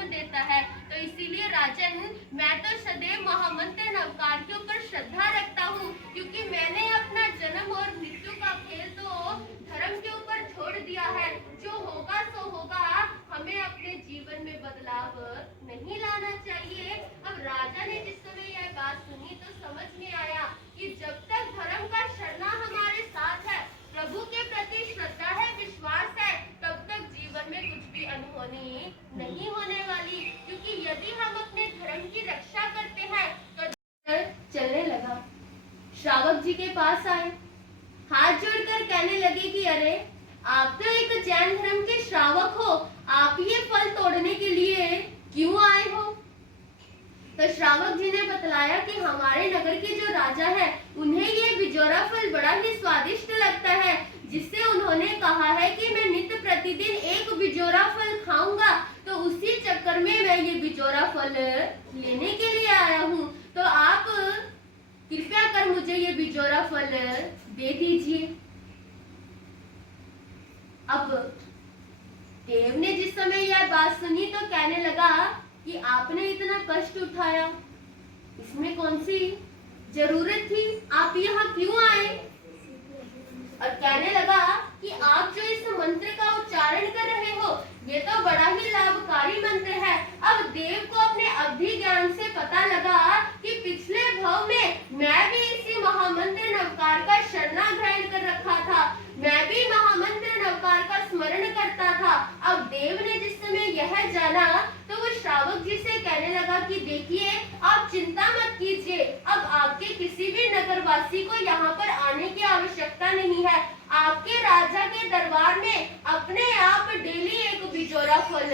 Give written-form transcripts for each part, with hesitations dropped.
जन्म देता है। तो इसीलिए राजन, मैं तो सदैव महामंत्र नवकार के ऊपर श्रद्धा रखता हूँ, क्योंकि मैंने अपना जन्म और मृत्यु का खेल तो धर्म के ऊपर छोड़ दिया है। जो होगा सो होगा, हमें अपने जीवन में बदलाव नहीं लाना चाहिए। अब राजा ने जिस समय यह बात सुनी तो समझ में आया कि जब तक धर्म का शरणा हमारे साथ है, प्रभु के प्रति श्रद्धा है, विश्वास है, तब तक जीवन में कुछ भी अनहोनी नहीं होने वाली। क्योंकि यदि हम अपने धर्म की रक्षा करते हैं तो चलने लगा। श्रावक जी के पास आए, हाथ जोड़कर कहने लगे कि अरे, आप तो एक जैन धर्म के श्रावक हो, आप ये फल तोड़ने के लिए क्यों आए हो? तो श्रावक जी ने बतलाया कि हमारे नगर के जो राजा है, उन्हें ये बिजोरा फल बड़ा ही स्वादिष्ट लगता है, जिससे उन्होंने कहा है कि मैं नित्य प्रतिदिन एक बिजोरा फल खाऊंगा। तो उसी चक्कर में मैं ये बिजोरा फल लेने के लिए आया हूँ। तो आप कृपया कर मुझे ये बिजोरा फल दे दीजिए। अब देव ने जिस समय यह बात सुनी तो कहने लगा कि आपने इतना कष्ट उठाया, इसमें कौन सी जरूरत थी, आप यहाँ क्यों आए? और कहने लगा कि आप जो इस मंत्र का उच्चारण कर रहे हो, ये तो बड़ा ही लाभकारी मंत्र है। अब देव को अपने अवधि ज्ञान से पता लगा कि पिछले भव में मैं भी इसी महामंत्र नवकार का शरणा ग्रहण कर रखा था, मैं भी महामंत्र नवकार का स्मरण करता था। अब देव ने जिस समय यह जाना तो वो श्रावक जी से कहने लगा कि देखिए, आप चिंता मत कीजिए, अब आपके किसी भी नगरवासी को यहाँ पर आने की आवश्यकता नहीं है। आपके राजा के दरबार में अपने आप डेली एक बिजोरा फल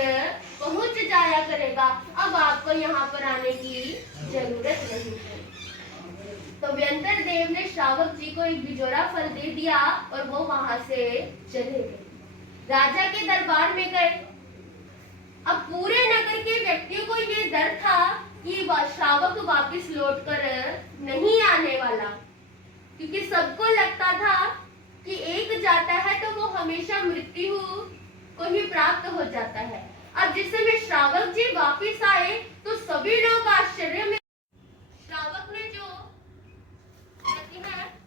पहुंच जाया करेगा। अब आपको यहाँ पर आने की जरूरत नहीं है। तो व्यंतर देव ने श्रावक जी को एक बिजोरा फल दे दिया और वो वहां से चले गए, राजा के दरबार में गए। अब पूरे नगर के व्यक्तियों को ये डर था कि श्रावक वापस लौटकर नहीं आने वाला, क्योंकि सबको लगता था कि एक जाता है तो वो हमेशा मृत्यु को ही प्राप्त हो जाता है। अब जिस समय श्रावक जी वापस आए तो सभी लोग आश्चर्य में। श्रावक ने जो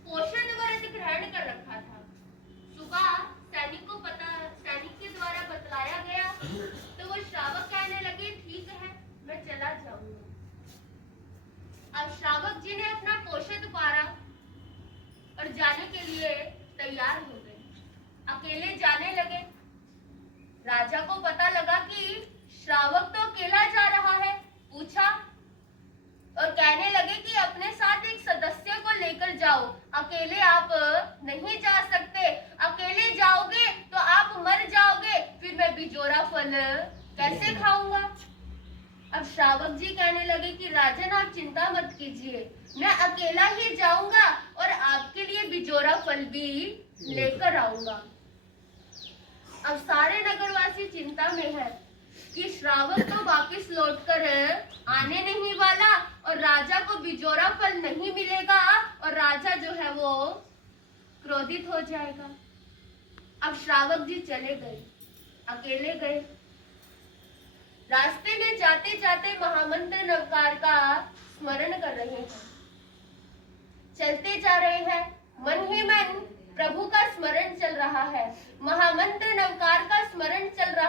पोषण व्रत ग्रहण कर रखा था, सुबह सैनिक के द्वारा बतलाया गया तो वो श्रावक कहने लगे ठीक है, मैं चला जाऊंगा। अब श्रावक जी ने अपना पोषण पारा और जाने के लिए तैयार हो गए, अकेले जाने लगे। राजा को पता लगा कि श्रावक तो अकेला जा रहा है, पूछा और कहने लगे कि अपने साथ एक सदस्य को लेकर जाओ, अकेले आप नहीं जा सकते, अकेले जाओगे तो आप मर जाओगे, फिर मैं बिजोरा फल कैसे खाऊंगा? अब श्रावक जी कहने लगे कि राजन, आप चिंता मत कीजिए, मैं अकेला ही जाऊंगा और आपके लिए बिजोरा फल भी लेकर आऊंगा। अब सारे नगरवासी चिंता में है कि श्रावक तो वापस लौटकर आने नहीं वाला और राजा को बिजोरा फल नहीं मिलेगा और राजा जो है वो क्रोधित हो जाएगा। अब श्रावक जी चले गए, अकेले गए। रास्ते में जाते जाते महामंत्र नवकार का स्मरण कर रहे हैं, चलते जा रहे हैं, मन ही मन प्रभु का स्मरण चल रहा है, महामंत्र नवकार का स्मरण चल रहा